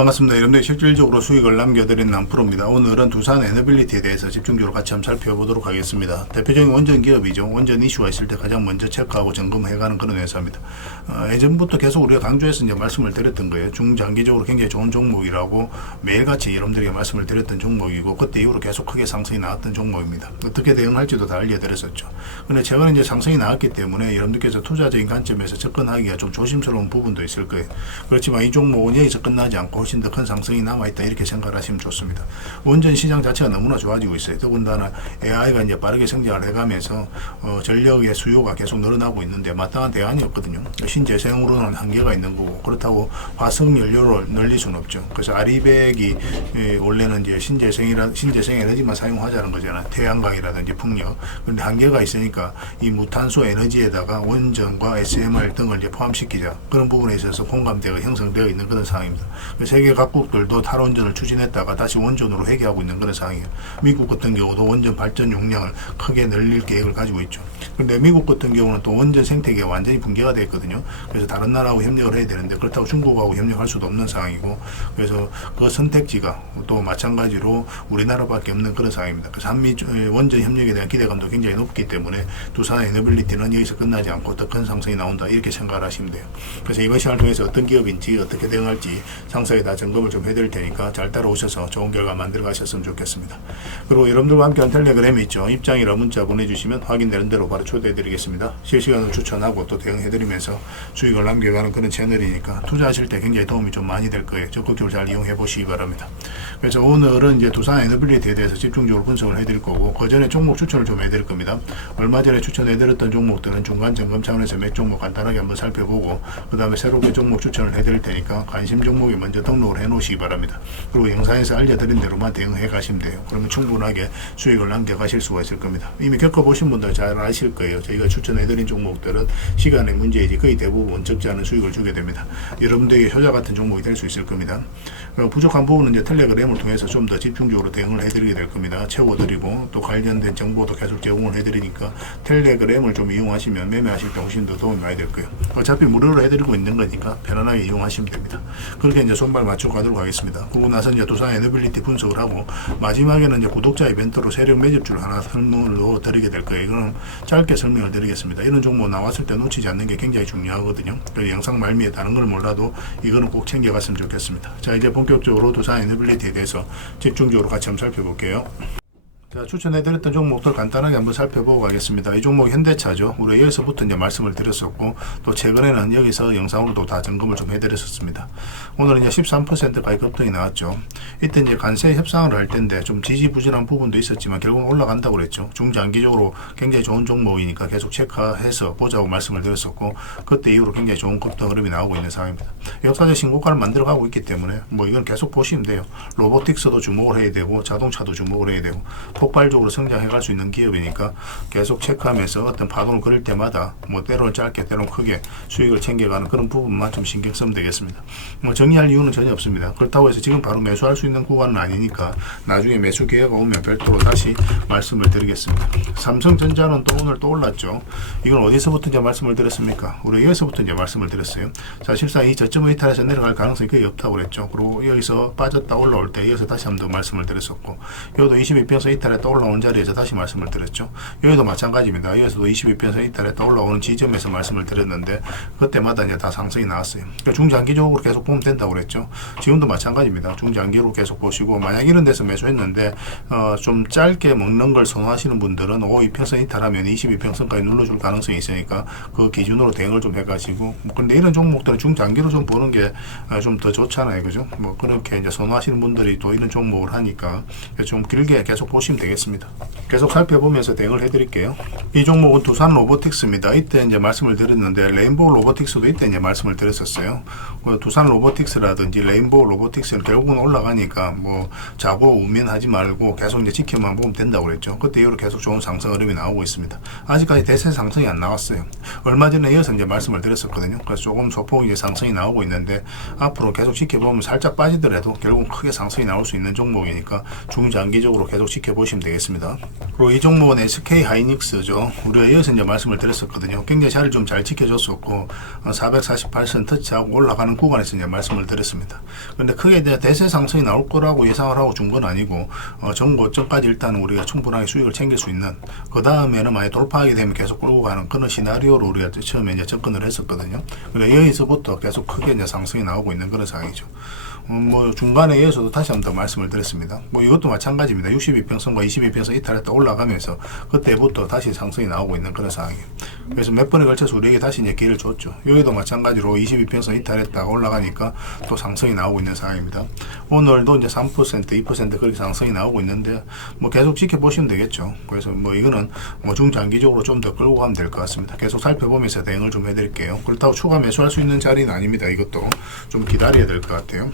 반갑습니다. 여러분들 실질적으로 수익을 남겨드린 남프로입니다. 오늘은 두산 에너빌리티에 대해서 집중적으로 같이 한번 살펴보도록 하겠습니다. 대표적인 원전 기업이죠. 원전 이슈가 있을 때 가장 먼저 체크하고 점검해가는 그런 회사입니다. 예전부터 계속 우리가 강조해서 이제 말씀을 드렸던 거예요. 중장기적으로 굉장히 좋은 종목이라고 매일같이 여러분들에게 말씀을 드렸던 종목이고, 그때 이후로 계속 크게 상승이 나왔던 종목입니다. 어떻게 대응할지도 다 알려드렸었죠. 근데 최근에 이제 상승이 나왔기 때문에 여러분들께서 투자적인 관점에서 접근하기가 좀 조심스러운 부분도 있을 거예요. 그렇지만 이 종목은 여기서 끝나지 않고 훨씬 더 큰 상승이 남아있다, 이렇게 생각을 하시면 좋습니다. 원전 시장 자체가 너무나 좋아지고 있어요. 더군다나 AI가 이제 빠르게 성장을 해가면서 전력의 수요가 계속 늘어나고 있는데 마땅한 대안이 없거든요. 신재생으로는 한계가 있는 거고, 그렇다고 화석 연료를 늘릴 수는 없죠. 그래서 아리백이 원래는 이제 신재생 에너지만 사용하자는 거잖아요. 태양광이라든지 풍력. 그런데 한계가 있으니까 이 무탄소 에너지에다가 원전과 SMR 등을 이제 포함시키자, 그런 부분에 있어서 공감대가 형성되어 있는 그런 상황입니다. 세계 각국들도 탈원전을 추진했다가 다시 원전으로 회귀하고 있는 그런 상황이에요. 미국 같은 경우도 원전 발전 용량을 크게 늘릴 계획을 가지고 있죠. 그런데 미국 같은 경우는 또 원전 생태계가 완전히 붕괴가 되어 있거든요. 그래서 다른 나라하고 협력을 해야 되는데, 그렇다고 중국하고 협력할 수도 없는 상황이고, 그래서 그 선택지가 또 마찬가지로 우리나라밖에 없는 그런 상황입니다. 그래서 한미 원전 협력에 대한 기대감도 굉장히 높기 때문에 두산 에너빌리티는 여기서 끝나지 않고 더 큰 상승이 나온다, 이렇게 생각을 하시면 돼요. 그래서 이번 시간을 통해서 어떤 기업인지 어떻게 대응할지 상세히 다 점검을 좀 해드릴 테니까 잘 따라오셔서 좋은 결과 만들어 가셨으면 좋겠습니다. 그리고 여러분들과 함께한 텔레그램이 있죠. 입장이라 문자 보내주시면 확인되는 대로 바로 초대해드리겠습니다. 실시간으로 추천하고 또 대응해드리면서 수익을 남겨가는 그런 채널이니까 투자하실 때 굉장히 도움이 좀 많이 될 거예요. 적극적으로 잘 이용해 보시기 바랍니다. 그래서 오늘은 이제 두산 에너빌리티에 대해서 집중적으로 분석을 해드릴 거고, 그 전에 종목 추천을 좀 해드릴 겁니다. 얼마 전에 추천해드렸던 종목들은 중간 점검 차원에서 몇 종목 간단하게 한번 살펴보고, 그 다음에 새롭게 종목 추천을 해드릴 테니까 관심 종목이 먼저 등록을 해 놓으시기 바랍니다. 그리고 영상에서 알려드린 대로만 대응해 가시면 돼요. 그러면 충분하게 수익을 남겨 가실 수가 있을 겁니다. 이미 겪어보신 분들 잘 아실 거예요. 저희가 추천해드린 종목들은 시간의 문제이지 거의 대부분 적지 않은 수익을 주게 됩니다. 여러분들에게 효자 같은 종목이 될 수 있을 겁니다. 그리고 부족한 부분은 이제 텔레그램을 통해서 좀 더 집중적으로 대응을 해드리게 될 겁니다. 채워드리고 또 관련된 정보도 계속 제공을 해드리니까 텔레그램을 좀 이용하시면 매매하실 때 훨씬 더 도움이 많이 될 거예요. 어차피 무료로 해드리고 있는 거니까 편안하게 이용하시면 됩니다. 그렇게 이제 손발 맞춰 가도록 하겠습니다. 그러고 나서 이제 두산 에너빌리티 분석을 하고, 마지막에는 이제 구독자 이벤트로 세력 매집주를 하나 설명을 드리게 될 거예요. 이거는 짧게 설명을 드리겠습니다. 이런 정보 나왔을 때 놓치지 않는 게 굉장히 중요하거든요. 그래서 영상 말미에 다른 걸 몰라도 이거는 꼭 챙겨갔으면 좋겠습니다. 자, 이제 본격적으로 두산 에너빌리티에 대해서 집중적으로 같이 한번 살펴볼게요. 자, 추천해드렸던 종목들 간단하게 한번 살펴보고 가겠습니다. 이 종목이 현대차죠. 우리 여기서부터 이제 말씀을 드렸었고, 또 최근에는 여기서 영상으로도 다 점검을 좀 해드렸었습니다. 오늘은 이제 13%까지 급등이 나왔죠. 이때 이제 관세 협상을 할 텐데 좀 지지부진한 부분도 있었지만 결국은 올라간다고 그랬죠. 중장기적으로 굉장히 좋은 종목이니까 계속 체크해서 보자고 말씀을 드렸었고, 그때 이후로 굉장히 좋은 급등 흐름이 나오고 있는 상황입니다. 역사적 신고가를 만들어가고 있기 때문에 뭐 이건 계속 보시면 돼요. 로보틱스도 주목을 해야 되고, 자동차도 주목을 해야 되고, 폭발적으로 성장해갈 수 있는 기업이니까 계속 체크하면서 어떤 파동을 그릴 때마다 뭐 때로는 짧게 때로는 크게 수익을 챙겨가는 그런 부분만 좀 신경 쓰면 되겠습니다. 뭐 정리할 이유는 전혀 없습니다. 그렇다고 해서 지금 바로 매수할 수 있는 구간은 아니니까 나중에 매수 기회가 오면 별도로 다시 말씀을 드리겠습니다. 삼성전자는 또 오늘 또 올랐죠. 이건 어디서부터 이제 말씀을 드렸습니까? 우리 여기서부터 이제 말씀을 드렸어요. 사실상 이 저점을 이탈해서 내려갈 가능성이 거의 없다고 그랬죠. 그리고 여기서 빠졌다 올라올 때 여기서 다시 한번 더 말씀을 드렸었고, 여기도 22평선 이탈 또 올라오는 자리에서 다시 말씀을 드렸죠. 여기도 마찬가지입니다. 여기서도 22평선 이탈에 또 올라오는 지점에서 말씀을 드렸는데, 그때마다 이제 다 상승이 나왔어요. 그러니까 중장기적으로 계속 보면 된다고 그랬죠. 지금도 마찬가지입니다. 중장기로 계속 보시고, 만약 이런 데서 매수했는데 좀 짧게 먹는 걸 선호하시는 분들은 52평선 이탈하면 22평선까지 눌러줄 가능성이 있으니까 그 기준으로 대응을 좀 해가지고, 근데 이런 종목들은 중장기로 좀 보는 게 좀 더 좋잖아요. 그죠? 뭐 그렇게 이제 선호하시는 분들이 또 이런 종목을 하니까 좀 길게 계속 보시면 되겠습니다. 계속 살펴보면서 대응을 해드릴게요. 이 종목은 두산 로보틱스입니다. 이때 이제 말씀을 드렸는데, 레인보우 로보틱스도 이때 이제 말씀을 드렸었어요. 두산 로보틱스라든지 레인보우 로보틱스는 결국은 올라가니까 올라가니까 뭐 자고 우면하지 말고 계속 이제 지켜만 보면 된다고 그랬죠. 그때 이후로 계속 좋은 상승 흐름이 나오고 있습니다. 아직까지 대세 상승이 안 나왔어요. 얼마 전에 이어서 이제 말씀을 드렸었거든요. 그래서 조금 소폭 이제 상승이 나오고 있는데 앞으로 계속 지켜보면 살짝 빠지더라도 결국 크게 상승이 나올 수 있는 종목이니까 중장기적으로 계속 지켜보시면 되겠습니다. 그리고 이 종목은 SK 하이닉스죠. 우리가 이어서 이제 말씀을 드렸었거든요. 굉장히 자리를 좀 잘 지켜줬었고 448선 터치하고 올라가는 구간에서 이제 말씀을 드렸습니다. 근데 크게 이제 대세 상승이 나올 거라고 예상을 하고 준 건 아니고 전고점까지 일단 우리가 충분하게 수익을 챙길 수 있는, 그 다음에는 만약 돌파하게 되면 계속 끌고 가는 그런 시나리오로 우리가 처음에 이제 접근을 했었거든요. 근데 여기서부터 계속 크게 이제 상승이 나오고 있는 그런 상황이죠. 뭐 중간에 이어서도 다시 한번 더 말씀을 드렸습니다. 뭐 이것도 마찬가지입니다. 62평선과 22평선 이탈했다 올라가면서 그때부터 다시 상승이 나오고 있는 그런 상황이에요. 그래서 몇 번에 걸쳐서 우리에게 다시 이제 기회를 줬죠. 여기도 마찬가지로 22평선 이탈했다가 올라가니까 또 상승이 나오고 있는 상황입니다. 오늘도 이제 3%, 2% 그렇게 상승이 나오고 있는데 뭐 계속 지켜보시면 되겠죠. 그래서 뭐 이거는 뭐 중장기적으로 좀 더 끌고 가면 될 것 같습니다. 계속 살펴보면서 대응을 좀 해드릴게요. 그렇다고 추가 매수할 수 있는 자리는 아닙니다. 이것도 좀 기다려야 될 것 같아요.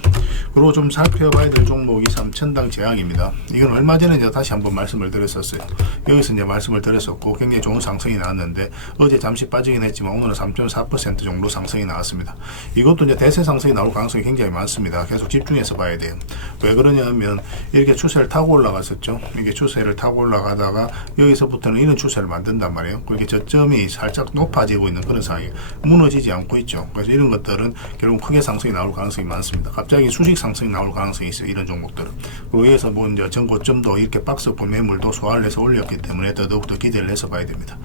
그리고 좀 살펴봐야 될 종목이 3천당 제약입니다. 이건 얼마 전에 이제 다시 한번 말씀을 드렸었어요. 여기서 이제 말씀을 드렸었고 굉장히 좋은 상승이 나왔는데 어제 잠시 빠지긴 했지만 오늘은 3.4% 정도 상승이 나왔습니다. 이것도 이제 대세 상승이 나올 가능성이 굉장히 많습니다. 계속 집중해서 봐야 돼요. 왜 그러냐면 이렇게 추세를 타고 올라갔었죠. 이게 추세를 타고 올라가다가 여기서부터는 이런 추세를 만든단 말이에요. 그렇게 저점이 살짝 높아지고 있는 그런 상황이 무너지지 않고 있죠. 그래서 이런 것들은 결국 크게 상승이 나올 가능성이 많습니다. 갑자기 수직 상승이 나올 가능성이 있어요. 이런 종목들은. 그리고 여기서 뭐 이제 전고점도 이렇게 박스권 매물도 소화를 해서 올렸기 때문에 더더욱더 기대를 해서 봐야 됩니다.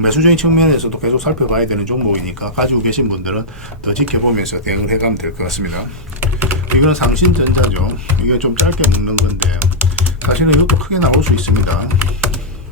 매수적인 측면에서도 계속 살펴봐야 되는 종목이니까 가지고 계신 분들은 더 지켜보면서 대응을 해가면 될 것 같습니다. 이거는 상신전자죠. 이게 좀 짧게 묶는 건데 사실은 이것도 크게 나올 수 있습니다.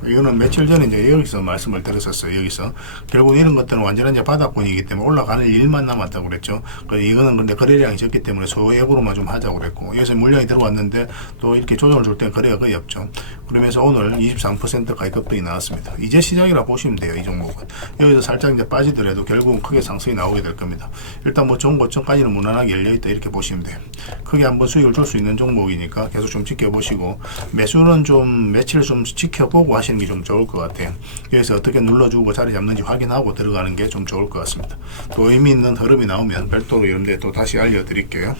이거는 며칠 전에 이제 여기서 말씀을 드렸었어요. 여기서 결국 이런 것들은 완전한 이제 바닥권이기 때문에 올라가는 일만 남았다고 그랬죠. 이거는 근데 거래량이 적기 때문에 소액으로만 좀 하자고 그랬고, 여기서 물량이 들어왔는데 또 이렇게 조정을 줄 때는 거래가 거의 없죠. 그러면서 오늘 23%까지 급등이 나왔습니다. 이제 시작이라 보시면 돼요. 이 종목은 여기서 살짝 이제 빠지더라도 결국은 크게 상승이 나오게 될 겁니다. 일단 뭐 전고점까지는 무난하게 열려있다 이렇게 보시면 돼요. 크게 한번 수익을 줄 수 있는 종목이니까 계속 좀 지켜보시고, 매수는 좀 며칠 좀 지켜보고 하시는 게 좀 좋을 것 같아요. 그래서 어떻게 눌러주고 자리 잡는지 확인하고 들어가는 게 좀 좋을 것 같습니다. 또 의미 있는 흐름이 나오면 별도로 이런데 또 다시 알려드릴게요.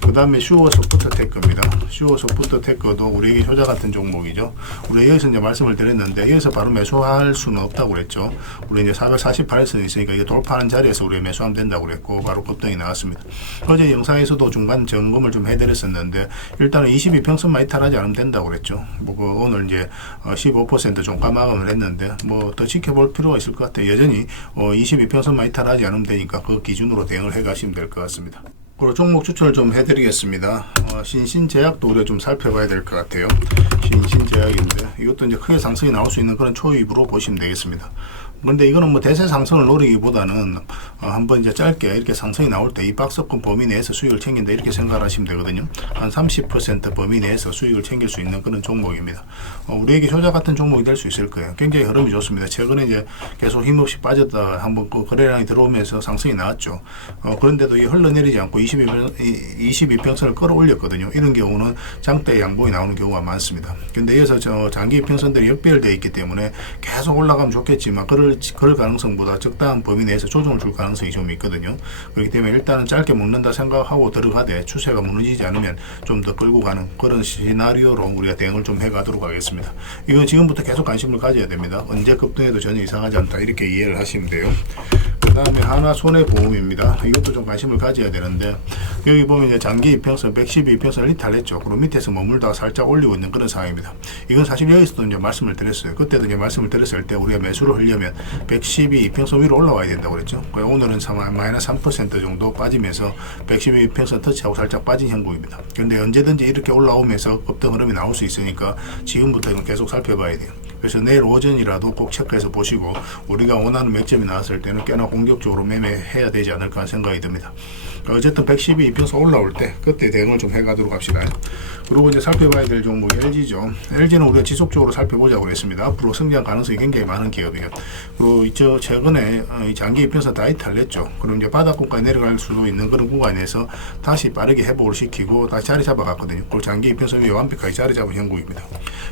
그 다음에 슈어 소프트 테크입니다. 슈어 소프트 테크도 우리에게 효자 같은 종목이죠. 우리 여기서 이제 말씀을 드렸는데 여기서 바로 매수할 수는 없다고 그랬죠. 우리 이제 448선 있으니까 이게 돌파하는 자리에서 우리가 매수하면 된다고 그랬고 바로 급등이 나왔습니다. 어제 영상에서도 중간 점검을 좀 해드렸었는데 일단은 22평선만 이탈하지 않으면 된다고 그랬죠. 뭐 오늘 이제 15% 종가 마감을 했는데 뭐 더 지켜볼 필요가 있을 것 같아요. 여전히 22평선만 이탈하지 않으면 되니까 그 기준으로 대응을 해 가시면 될 것 같습니다. 그리고 종목 추천을 좀 해드리겠습니다. 신신제약도 우리가 좀 살펴봐야 될 것 같아요. 신신제약인데 이것도 이제 크게 상승이 나올 수 있는 그런 초입으로 보시면 되겠습니다. 근데 이거는 뭐 대세 상승을 노리기보다는 한번 이제 짧게 이렇게 상승이 나올 때 이 박스권 범위 내에서 수익을 챙긴다 이렇게 생각을 하시면 되거든요. 한 30% 범위 내에서 수익을 챙길 수 있는 그런 종목입니다. 우리에게 효자 같은 종목이 될 수 있을 거예요. 굉장히 흐름이 좋습니다. 최근에 이제 계속 힘없이 빠졌다 한번 거래량이 들어오면서 상승이 나왔죠. 그런데도 이 흘러내리지 않고 22평선을 끌어올렸거든요. 이런 경우는 장대 양봉이 나오는 경우가 많습니다. 근데 여기서 장기 평선들이 역배열되어 있기 때문에 계속 올라가면 좋겠지만 그럴 가능성보다 적당한 범위 내에서 조정을 줄 가능성이 좀 있거든요. 그렇기 때문에 일단은 짧게 묶는다 생각하고 들어가되 추세가 무너지지 않으면 좀 더 끌고 가는 그런 시나리오로 우리가 대응을 좀 해가도록 하겠습니다. 이건 지금부터 계속 관심을 가져야 됩니다. 언제 급등해도 전혀 이상하지 않다 이렇게 이해를 하시면 돼요. 그 다음에 하나손해보험입니다. 이것도 좀 관심을 가져야 되는데 여기 보면 이제 장기 이평선 112평선을 이탈했죠. 그리고 밑에서 머물다가 살짝 올리고 있는 그런 상황입니다. 이건 사실 여기서도 이제 말씀을 드렸어요. 그때도 이제 말씀을 드렸을 때 우리가 매수를 하려면 112평선 위로 올라와야 된다고 그랬죠. 오늘은 마이너스 3% 정도 빠지면서 112평선 터치하고 살짝 빠진 형국입니다. 그런데 언제든지 이렇게 올라오면서 급등 흐름이 나올 수 있으니까 지금부터 이건 계속 살펴봐야 돼요. 그래서 내일 오전이라도 꼭 체크해서 보시고 우리가 원하는 맥점이 나왔을 때는 꽤나 공격적으로 매매해야 되지 않을까 생각이 듭니다. 어쨌든 112 이평선 올라올 때 그때 대응을 좀 해가도록 합시다. 그리고 이제 살펴봐야 될 종목이 LG죠. LG는 우리가 지속적으로 살펴보자고 했습니다. 앞으로 성장 가능성이 굉장히 많은 기업이에요. 그리고 최근에 장기 이평선 다 이탈했죠. 그리고 이제 바닥권까지 내려갈 수도 있는 그런 구간에서 다시 빠르게 회복을 시키고 다시 자리 잡아갔거든요. 그리고 장기 이평선 위에 완벽하게 자리 잡은 형국입니다.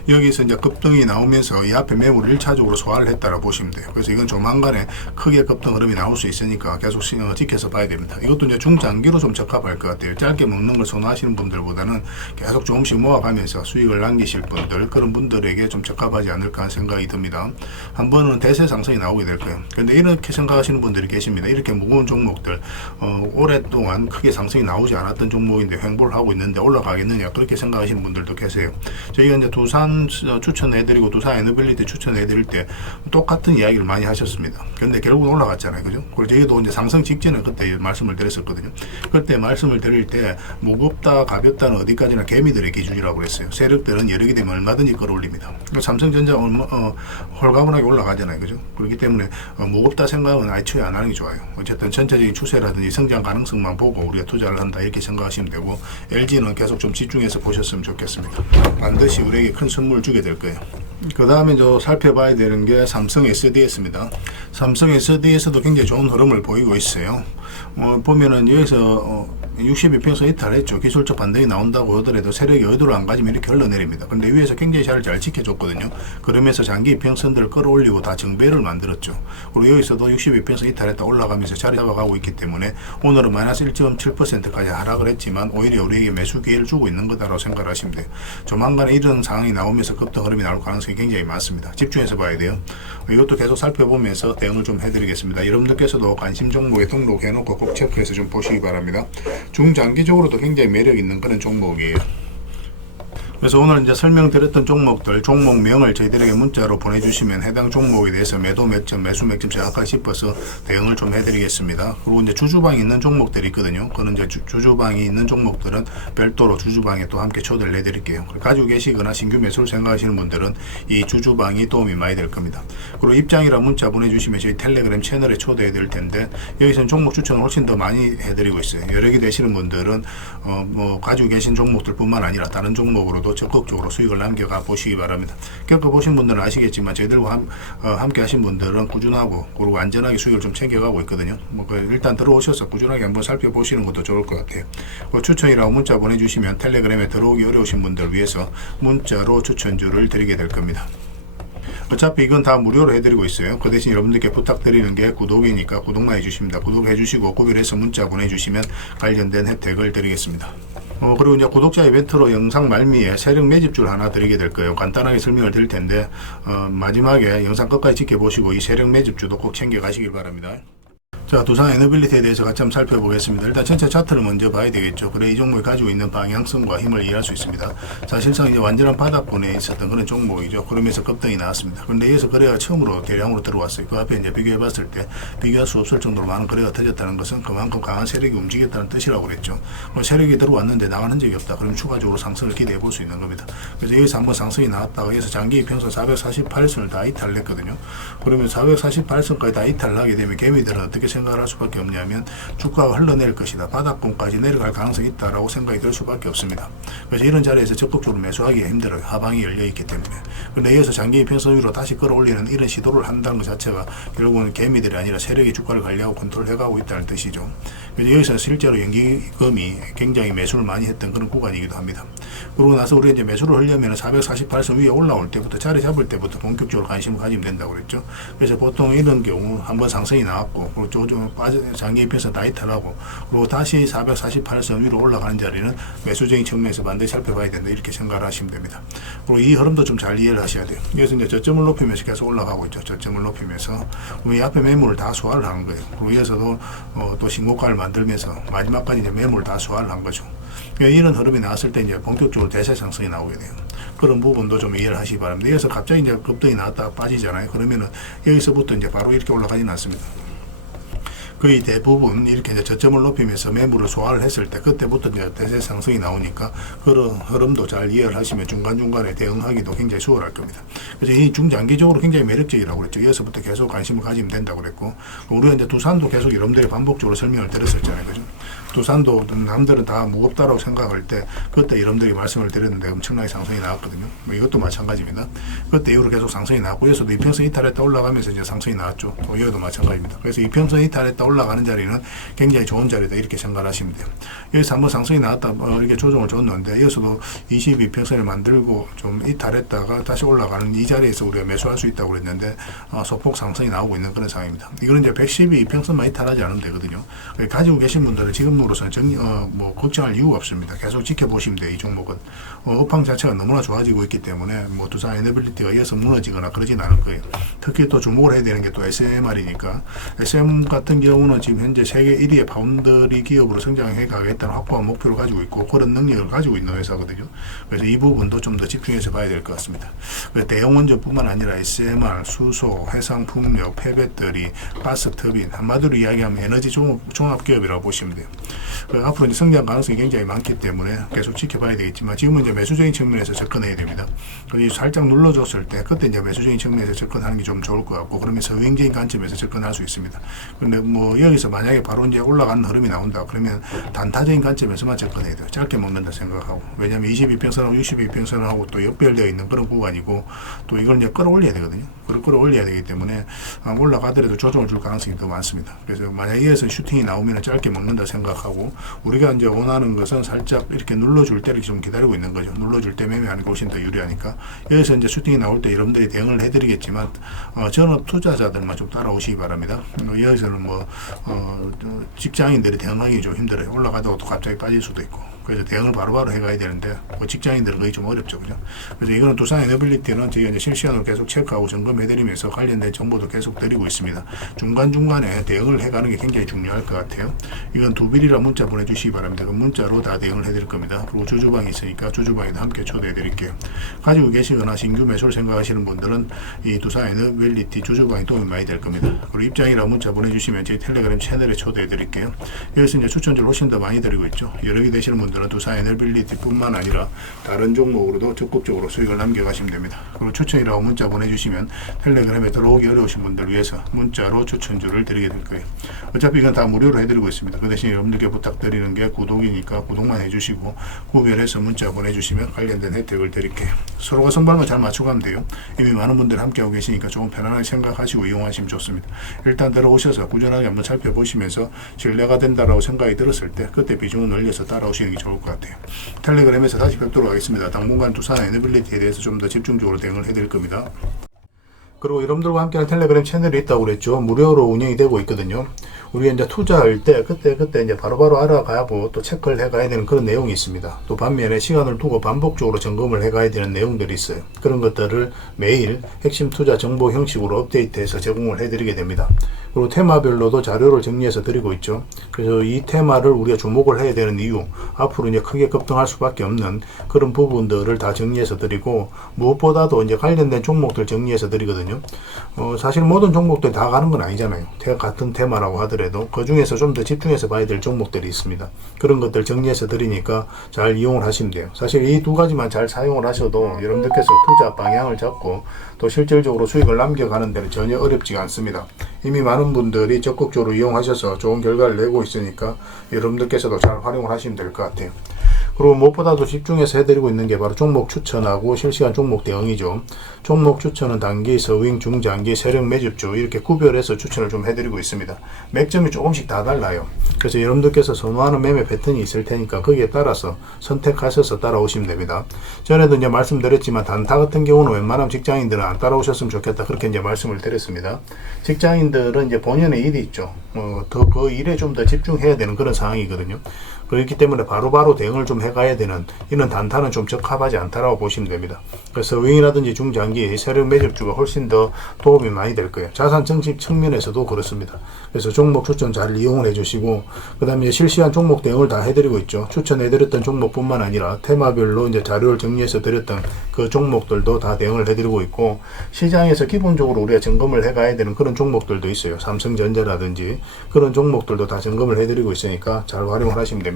여기서 이제 급등이 나오면서 이 앞에 매물을 1차적으로 소화를 했다고 보시면 돼요. 그래서 이건 조만간에 크게 급등 흐름이 나올 수 있으니까 계속 지켜서 봐야 됩니다. 이것도 이제 중장기로 좀 적합할 것 같아요. 짧게 먹는 걸 선호하시는 분들보다는 계속 조금씩 모아가면서 수익을 남기실 분들, 그런 분들에게 좀 적합하지 않을까 하는 생각이 듭니다. 한 번은 대세 상승이 나오게 될 거예요. 근데 이렇게 생각하시는 분들이 계십니다. 이렇게 무거운 종목들, 오랫동안 크게 상승이 나오지 않았던 종목인데 횡보를 하고 있는데 올라가겠느냐, 그렇게 생각하시는 분들도 계세요. 저희가 이제 두산 추천해드리고 두산 에너빌리티 추천해드릴 때 똑같은 이야기를 많이 하셨습니다. 근데 결국은 올라갔잖아요. 그죠? 그리고 저희도 이제 상승 직전에 그때 말씀을 드렸었거든요. 그때 말씀을 드릴 때 무겁다, 가볍다는 어디까지나 개미들의 기준이라고 그랬어요. 세력들은 여력이 되면 얼마든지 끌어올립니다. 삼성전자 홀가분하게 올라가잖아요. 그죠? 그렇기 때문에 무겁다 생각은 애초에 안 하는 게 좋아요. 어쨌든 전체적인 추세라든지 성장 가능성만 보고 우리가 투자를 한다, 이렇게 생각하시면 되고, LG는 계속 좀 집중해서 보셨으면 좋겠습니다. 반드시 우리에게 큰 선물을 주게 될 거예요. 그 다음에 살펴봐야 되는 게 삼성 SDS입니다. 삼성 SDS도 굉장히 좋은 흐름을 보이고 있어요. 보면은 여기서 62평선 이탈했죠. 기술적 반등이 나온다고 하더라도 세력이 의도를 안 가지면 이렇게 흘러내립니다. 근데 위에서 굉장히 잘 지켜줬거든요. 그러면서 장기 이평선들을 끌어올리고 다 정배를 만들었죠. 그리고 여기서도 62평선 이탈했다 올라가면서 자리 잡아가고 있기 때문에 오늘은 마이너스 1.7%까지 하락을 했지만 오히려 우리에게 매수 기회를 주고 있는 거다라고 생각을 하시면 돼요. 조만간에 이런 상황이 나오면서 급등 흐름이 나올 가능성이 굉장히 많습니다. 집중해서 봐야 돼요. 이것도 계속 살펴보면서 대응을 좀 해드리겠습니다. 여러분들께서도 관심 종목에 등록해놓고 꼭 체크해서 좀 보시기 바랍니다. 중장기적으로도 굉장히 매력 있는 그런 종목이에요. 그래서 오늘 이제 설명드렸던 종목들, 종목명을 저희들에게 문자로 보내주시면 해당 종목에 대해서 매도 몇 점, 매수 몇 점 정확하게 짚어서 대응을 좀 해드리겠습니다. 그리고 이제 주주방이 있는 종목들이 있거든요. 그런 이제 주주방이 있는 종목들은 별도로 주주방에 또 함께 초대를 해드릴게요. 가지고 계시거나 신규 매수를 생각하시는 분들은 이 주주방이 도움이 많이 될 겁니다. 그리고 입장이라 문자 보내주시면 저희 텔레그램 채널에 초대해 드릴 텐데, 여기서는 종목 추천을 훨씬 더 많이 해드리고 있어요. 여러 개 되시는 분들은 가지고 계신 종목들뿐만 아니라 다른 종목으로도 적극적으로 수익을 남겨가 보시기 바랍니다. 겪어보신 분들은 아시겠지만 저희들과 함께 하신 분들은 꾸준하고 그리고 안전하게 수익을 좀 챙겨가고 있거든요. 일단 들어오셔서 꾸준하게 한번 살펴보시는 것도 좋을 것 같아요. 추천이라고 문자 보내주시면 텔레그램에 들어오기 어려우신 분들 위해서 문자로 추천주를 드리게 될 겁니다. 어차피 이건 다 무료로 해드리고 있어요. 그 대신 여러분들께 부탁드리는 게 구독이니까 구독만 해주십니다. 구독해주시고 구별해서 문자 보내주시면 관련된 혜택을 드리겠습니다. 그리고 이제 구독자 이벤트로 영상 말미에 세력 매집줄 하나 드리게 될 거예요. 간단하게 설명을 드릴 텐데, 마지막에 영상 끝까지 지켜보시고 이 세력 매집주도 꼭 챙겨 가시길 바랍니다. 자, 두산 에너빌리티에 대해서 같이 한번 살펴보겠습니다. 일단 전체 차트를 먼저 봐야 되겠죠. 그래 이 종목이 가지고 있는 방향성과 힘을 이해할 수 있습니다. 사실상 이제 완전한 바닥권에 있었던 그런 종목이죠. 그러면서 급등이 나왔습니다. 그런데 여기서 거래가 처음으로 대량으로 들어왔어요. 그 앞에 이제 비교해 봤을 때 비교할 수 없을 정도로 많은 거래가 터졌다는 것은 그만큼 강한 세력이 움직였다는 뜻이라고 그랬죠. 세력이 들어왔는데 나가는 적이 없다. 그럼 추가적으로 상승을 기대해 볼 수 있는 겁니다. 그래서 여기서 한번 상승이 나왔다가 여기서 장기 이평선 448선을 다 이탈을 했거든요. 그러면 448선까지 다 이탈을 하게 되면 개미들은 어떻게 생각을 할 수밖에 없냐면 주가가 흘러내릴 것이다, 바닥권까지 내려갈 가능성이 있다라고 생각이 들 수밖에 없습니다. 그래서 이런 자리에서 적극적으로 매수하기가 힘들어요. 하방이 열려 있기 때문에. 그런데 여기서 장기 이평선 위로 다시 끌어올리는 이런 시도를 한다는 것 자체가 결국은 개미들이 아니라 세력이 주가를 관리하고 컨트롤해가고 있다는 뜻이죠. 그래서 여기서 실제로 연기금이 굉장히 매수를 많이 했던 그런 구간이기도 합니다. 그러고 나서 우리가 이제 매수를 하려면 448선 위에 올라올 때부터 자리 잡을 때부터 본격적으로 관심을 가지면 된다고 그랬죠. 그래서 보통 이런 경우 한번 상승이 나왔고 그리고 장기 이평선 다 이탈하고 그리고 다시 448선 위로 올라가는 자리는 매수적인 측면에서 반드시 살펴봐야 된다, 이렇게 생각을 하시면 됩니다. 그리고 이 흐름도 좀 잘 이해를 하셔야 돼요. 그래서 이제 저점을 높이면서 계속 올라가고 있죠. 저점을 높이면서 이 앞에 매물을 다 소화를 하는 거예요. 그리고 여기서도 또 신고가를 만들면서 마지막까지 이제 매물을 다 소화를 한 거죠. 그러니까 이런 흐름이 나왔을 때 이제 본격적으로 대세 상승이 나오게 돼요. 그런 부분도 좀 이해를 하시기 바랍니다. 여기서 갑자기 이제 급등이 나왔다가 빠지잖아요. 그러면은 여기서부터 이제 바로 이렇게 올라가지는 않습니다. 거의 대부분 이렇게 이제 저점을 높이면서 매물을 소화를 했을 때 그때부터 이제 대세 상승이 나오니까 그런 흐름도 잘 이해를 하시면 중간중간에 대응하기도 굉장히 수월할 겁니다. 그래서 이 중장기적으로 굉장히 매력적이라고 그랬죠. 여기서부터 계속 관심을 가지면 된다고 그랬고, 우리가 이제 두산도 계속 여러분들이 반복적으로 설명을 드렸었잖아요. 그죠? 두산도 남들은 다 무겁다라고 생각할 때 그때 여러분들이 말씀을 드렸는데 엄청나게 상승이 나왔거든요. 뭐 이것도 마찬가지입니다. 그때 이후로 계속 상승이 나왔고 여기서도 이평선 이탈했다 올라가면서 이제 상승이 나왔죠. 여기도 마찬가지입니다. 그래서 이평선 이탈했다 올라가는 자리는 굉장히 좋은 자리다 이렇게 생각하시면 돼요. 여기서 한번 상승이 나왔다 이렇게 조정을 줬는데 여기서도 22평선을 만들고 좀 이탈했다가 다시 올라가는 이 자리에서 우리가 매수할 수 있다고 그랬는데 소폭 상승이 나오고 있는 그런 상황입니다. 이거는 이제 112평선만 이탈하지 않으면 되거든요. 가지고 계신 분들은 지금으로서는 뭐 걱정할 이유가 없습니다. 계속 지켜보시면 돼요. 이 종목은 업황 자체가 너무나 좋아지고 있기 때문에 뭐 두산 에너빌리티가 이어서 무너지거나 그러진 않을 거예요. 특히 또 주목을 해야 되는 게 또 SMR이니까 SM 같은 경우는 지금 현재 세계 1위의 파운드리 기업으로 성장해 가겠다는 확고한 목표를 가지고 있고 그런 능력을 가지고 있는 회사거든요. 그래서 이 부분도 좀 더 집중해서 봐야 될 것 같습니다. 대형 원전뿐만 아니라 SMR, 수소, 해상풍력, 폐배터리, 가스 터빈, 한마디로 이야기하면 에너지 종합기업이라고 보시면 돼요. 앞으로 이제 성장 가능성이 굉장히 많기 때문에 계속 지켜봐야 되겠지만 지금은 이제 매수적인 측면에서 접근해야 됩니다. 살짝 눌러줬을 때 그때 이제 매수적인 측면에서 접근하는 게 좀 좋을 것 같고 그러면 서윙적인 관점에서 접근할 수 있습니다. 근데 뭐 여기서 만약에 바로 이제 올라가는 흐름이 나온다 그러면 단타적인 관점에서만 접근해야 돼요. 짧게 먹는다 생각하고 왜냐하면 22평선하고 62평선하고 또 역별되어 있는 그런 구간이고 또 이걸 이제 끌어올려야 되거든요. 그걸 끌어올려야 되기 때문에 올라가더라도 조정을 줄 가능성이 더 많습니다. 그래서 만약에 여기서 슈팅이 나오면 짧게 먹는다 생각하고 우리가 이제 원하는 것은 살짝 이렇게 눌러줄 때를 좀 기다리고 있는 거죠. 눌러줄 때 매매하는 게 훨씬 더 유리하니까 여기서 이제 슈팅이 나올 때 여러분들이 대응을 해드리겠지만 전업 투자자들만 좀 따라오시기 바랍니다. 여기서는 뭐 직장인들이 대응하기 좀 힘들어요. 올라가다가 또 갑자기 빠질 수도 있고 그래서 대응을 바로바로 해가야 되는데 뭐 직장인들은 거의 좀 어렵죠, 그죠? 그래서 이거는 두산 에너빌리티는 저희가 이제 실시간으로 계속 체크하고 점검해드리면서 관련된 정보도 계속 드리고 있습니다. 중간중간에 대응을 해가는 게 굉장히 중요할 것 같아요. 이건 두빌이라 문자 보내주시기 바랍니다. 그 문자로 다 대응을 해드릴 겁니다. 그리고 주주방이 있으니까 주주방에도 함께 초대해드릴게요. 가지고 계시거나 신규 매수를 생각하시는 분들은 이 두산 에너빌리티 주주방이 도움이 많이 될 겁니다. 그리고 입장이라 문자 보내주시면 저희 텔레그램 채널에 초대해드릴게요. 여기서 이제 추천주를 훨씬 더 많이 드리고 있죠. 여러 개 되시는 분들은 두산 에너빌리티뿐만 아니라 다른 종목으로도 적극적으로 수익을 남겨가시면 됩니다. 그리고 추천이라고 문자 보내주시면 텔레그램에 들어오기 어려우신 분들 위해서 문자로 추천주를 드리게 될 거예요. 어차피 이건 다 무료로 해드리고 있습니다. 그 대신 여러분들께 부탁드리는 게 구독이니까 구독만 해주시고 구별해서 문자 보내주시면 관련된 혜택을 드릴게요. 서로가 선발만 잘 맞춰가면 돼요. 이미 많은 분들 함께하고 계시니까 조금 편안하게 생각하시고 이용하시면 좋습니다. 일단 들어오셔서 꾸준하게 한번 살펴보시면서 신뢰가 된다라고 생각이 들었을 때 그때 비중을 늘려서 따라오시는 게 좋을 것 같아요. 텔레그램에서 다시 뵙도록 하겠습니다. 당분간 두산 에너빌리티에 대해서 좀 더 집중적으로 대응을 해드릴 겁니다. 그리고 여러분들과 함께하는 텔레그램 채널이 있다고 그랬죠. 무료로 운영이 되고 있거든요. 우리가 이제 투자할 때 그때 이제 바로바로 알아가고 또 체크를 해가야 되는 그런 내용이 있습니다. 또 반면에 시간을 두고 반복적으로 점검을 해가야 되는 내용들이 있어요. 그런 것들을 매일 핵심 투자 정보 형식으로 업데이트해서 제공을 해드리게 됩니다. 그리고 테마별로도 자료를 정리해서 드리고 있죠. 그래서 이 테마를 우리가 주목을 해야 되는 이유, 앞으로 이제 크게 급등할 수밖에 없는 그런 부분들을 다 정리해서 드리고 무엇보다도 이제 관련된 종목들 정리해서 드리거든요. 사실 모든 종목들 다 가는 건 아니잖아요. 같은 테마라고 하더라도 그 중에서 좀 더 집중해서 봐야 될 종목들이 있습니다. 그런 것들 정리해서 드리니까 잘 이용을 하시면 돼요. 사실 이 두 가지만 잘 사용을 하셔도 여러분들께서 투자 방향을 잡고 또 실질적으로 수익을 남겨가는 데는 전혀 어렵지가 않습니다. 이미 많은 분들이 적극적으로 이용하셔서 좋은 결과를 내고 있으니까 여러분들께서도 잘 활용을 하시면 될 것 같아요. 그리고 무엇보다도 집중해서 해드리고 있는 게 바로 종목 추천하고 실시간 종목 대응이죠. 종목 추천은 단기, 서윙, 중장기, 세력 매집주 이렇게 구별해서 추천을 좀 해드리고 있습니다. 맥점이 조금씩 다 달라요. 그래서 여러분들께서 선호하는 매매 패턴이 있을 테니까 거기에 따라서 선택하셔서 따라오시면 됩니다. 전에도 이제 말씀드렸지만 단타 같은 경우는 웬만하면 직장인들은 안 따라오셨으면 좋겠다 그렇게 이제 말씀을 드렸습니다. 직장인들은 이제 본연의 일이 있죠. 더 그 일에 좀 더 집중해야 되는 그런 상황이거든요. 그렇기 때문에 바로바로 대응을 좀 해가야 되는 이런 단타는 좀 적합하지 않다라고 보시면 됩니다. 그래서 서윙이라든지 중장기 세력 매집주가 훨씬 더 도움이 많이 될 거예요. 자산 증식 측면에서도 그렇습니다. 그래서 종목 추천 잘 이용을 해주시고 그 다음에 실시간 종목 대응을 다 해드리고 있죠. 추천해드렸던 종목뿐만 아니라 테마별로 이제 자료를 정리해서 드렸던 그 종목들도 다 대응을 해드리고 있고 시장에서 기본적으로 우리가 점검을 해가야 되는 그런 종목들도 있어요. 삼성전자라든지 그런 종목들도 다 점검을 해드리고 있으니까 잘 활용을 하시면 됩니다.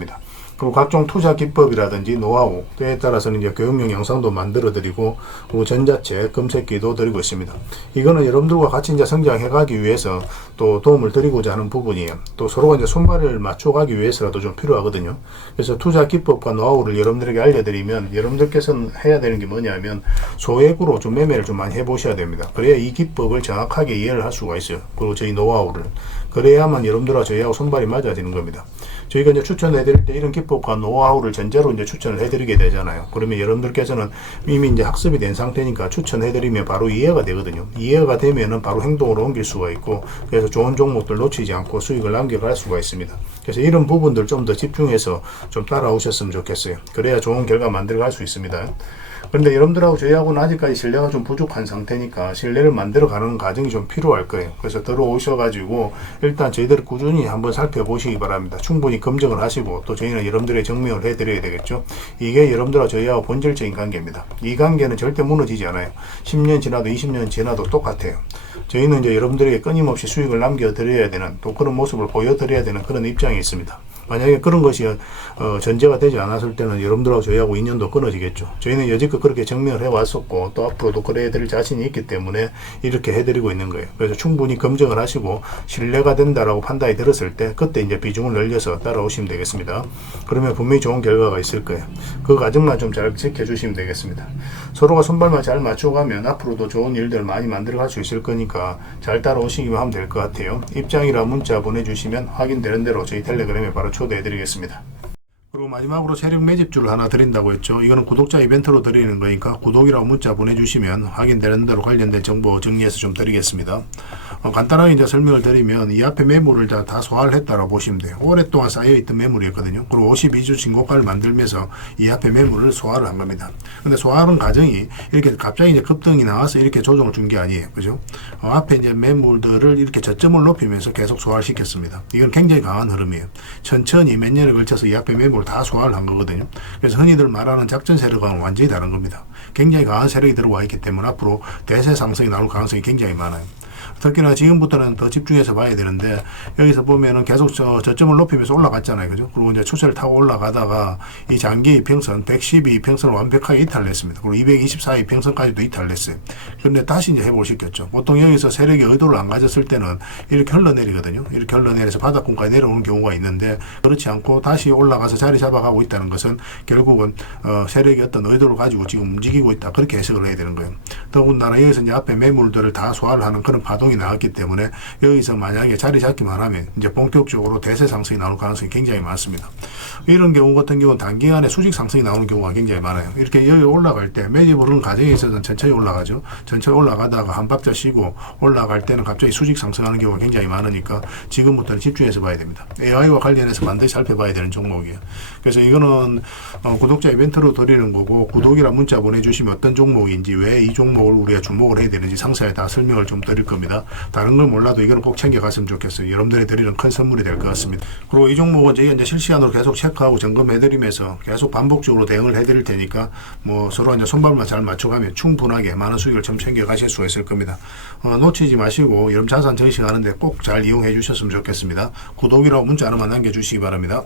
그리고 각종 투자 기법이라든지 노하우, 때에 따라서는 이제 교육용 영상도 만들어 드리고, 그리고 전자책, 검색기도 드리고 있습니다. 이거는 여러분들과 같이 이제 성장해 가기 위해서 또 도움을 드리고자 하는 부분이에요. 또 서로가 이제 손발을 맞춰 가기 위해서라도 좀 필요하거든요. 그래서 투자 기법과 노하우를 여러분들에게 알려드리면, 여러분들께서는 해야 되는 게 뭐냐면 소액으로 좀 매매를 좀 많이 해보셔야 됩니다. 그래야 이 기법을 정확하게 이해를 할 수가 있어요. 그리고 저희 노하우를. 그래야만 여러분들과 저희하고 손발이 맞아지는 겁니다. 저희가 이제 추천해드릴 때 이런 기법과 노하우를 전제로 이제 추천을 해드리게 되잖아요. 그러면 여러분들께서는 이미 이제 학습이 된 상태니까 추천해드리면 바로 이해가 되거든요. 이해가 되면은 바로 행동으로 옮길 수가 있고, 그래서 좋은 종목들 놓치지 않고 수익을 남겨갈 수가 있습니다. 그래서 이런 부분들 좀 더 집중해서 좀 따라오셨으면 좋겠어요. 그래야 좋은 결과 만들어갈 수 있습니다. 그런데 여러분들하고 저희하고는 아직까지 신뢰가 좀 부족한 상태니까 신뢰를 만들어가는 과정이 좀 필요할 거예요. 그래서 들어오셔가지고 일단 저희들을 꾸준히 한번 살펴보시기 바랍니다. 충분히 검증을 하시고, 또 저희는 여러분들의 증명을 해드려야 되겠죠. 이게 여러분들과 저희하고 본질적인 관계입니다. 이 관계는 절대 무너지지 않아요. 10년 지나도 20년 지나도 똑같아요. 저희는 이제 여러분들에게 끊임없이 수익을 남겨드려야 되는, 또 그런 모습을 보여드려야 되는 그런 입장이 있습니다. 만약에 그런 것이 전제가 되지 않았을 때는 여러분들하고 저희하고 인연도 끊어지겠죠. 저희는 여지껏 그렇게 증명을 해왔었고, 또 앞으로도 그래 해드릴 자신이 있기 때문에 이렇게 해드리고 있는 거예요. 그래서 충분히 검증을 하시고 신뢰가 된다라고 판단이 들었을 때 그때 이제 비중을 늘려서 따라오시면 되겠습니다. 그러면 분명히 좋은 결과가 있을 거예요. 그 과정만 좀 잘 지켜주시면 되겠습니다. 서로가 손발만 잘 맞춰가면 앞으로도 좋은 일들 많이 만들어갈 수 있을 거니까 잘 따라오시기만 하면 될 것 같아요. 입장이라 문자 보내주시면 확인되는 대로 저희 텔레그램에 바로 초대해드리겠습니다. 그리고 마지막으로 세력 매집주를 하나 드린다고 했죠. 이거는 구독자 이벤트로 드리는 거니까 구독이라고 문자 보내주시면 확인되는 대로 관련된 정보 정리해서 좀 드리겠습니다. 간단하게 이제 설명을 드리면 이 앞에 매물을 다 소화를 했다라고 보시면 돼요. 오랫동안 쌓여있던 매물이었거든요. 그리고 52주 신고가를 만들면서 이 앞에 매물을 소화를 한 겁니다. 근데 소화하는 과정이 이렇게 갑자기 이제 급등이 나와서 이렇게 조정을 준 게 아니에요. 그죠? 앞에 이제 매물들을 이렇게 저점을 높이면서 계속 소화를 시켰습니다. 이건 굉장히 강한 흐름이에요. 천천히 몇 년에 걸쳐서 이 앞에 매물을 다 소화를 한 거거든요. 그래서 흔히들 말하는 작전 세력과는 완전히 다른 겁니다. 굉장히 강한 세력이 들어와 있기 때문에 앞으로 대세 상승이 나올 가능성이 굉장히 많아요. 특히나 지금부터는 더 집중해서 봐야 되는데, 여기서 보면은 계속 저점을 높이면서 올라갔잖아요. 그죠? 그리고 이제 추세를 타고 올라가다가 이 장기 이평선 112 이평선을 완벽하게 이탈했습니다. 그리고 224 이평선까지도 이탈했어요. 그런데 다시 이제 회복을 시켰죠. 보통 여기서 세력이 의도를 안 가졌을 때는 이렇게 흘러내리거든요. 이렇게 흘러내려서 바닥권까지 내려오는 경우가 있는데, 그렇지 않고 다시 올라가서 자리 잡아가고 있다는 것은 결국은 세력이 어떤 의도를 가지고 지금 움직이고 있다, 그렇게 해석을 해야 되는 거예요. 더군다나 여기서 이제 앞에 매물들을 다 소화를 하는 그런 파동이 나왔기 때문에 여기서 만약에 자리 잡기만 하면 이제 본격적으로 대세 상승이 나올 가능성이 굉장히 많습니다. 이런 경우 같은 경우는 단기간에 수직 상승이 나오는 경우가 굉장히 많아요. 이렇게 여기 올라갈 때 매집을 하는 과정에 있어서는 천천히 올라가죠. 천천히 올라가다가 한 박자 쉬고 올라갈 때는 갑자기 수직 상승하는 경우가 굉장히 많으니까 지금부터는 집중해서 봐야 됩니다. AI와 관련해서 반드시 살펴봐야 되는 종목이에요. 그래서 이거는 구독자 이벤트로 드리는 거고, 구독이란 문자 보내주시면 어떤 종목인지, 왜 이 종목을 우리가 주목을 해야 되는지 상세하게 다 설명을 좀 드릴 겁니다. 다른 걸 몰라도 이거는 꼭 챙겨갔으면 좋겠어요. 여러분들이 드리는 큰 선물이 될 것 같습니다. 그리고 이 종목은 저희가 이제 실시간으로 계속 체크하고 점검해드리면서 계속 반복적으로 대응을 해드릴 테니까 뭐 서로 이제 손발만 잘 맞춰가면 충분하게 많은 수익을 좀 챙겨가실 수가 있을 겁니다. 놓치지 마시고 여러분 자산 전시하는데 꼭 잘 이용해 주셨으면 좋겠습니다. 구독이라고 문자 하나만 남겨주시기 바랍니다.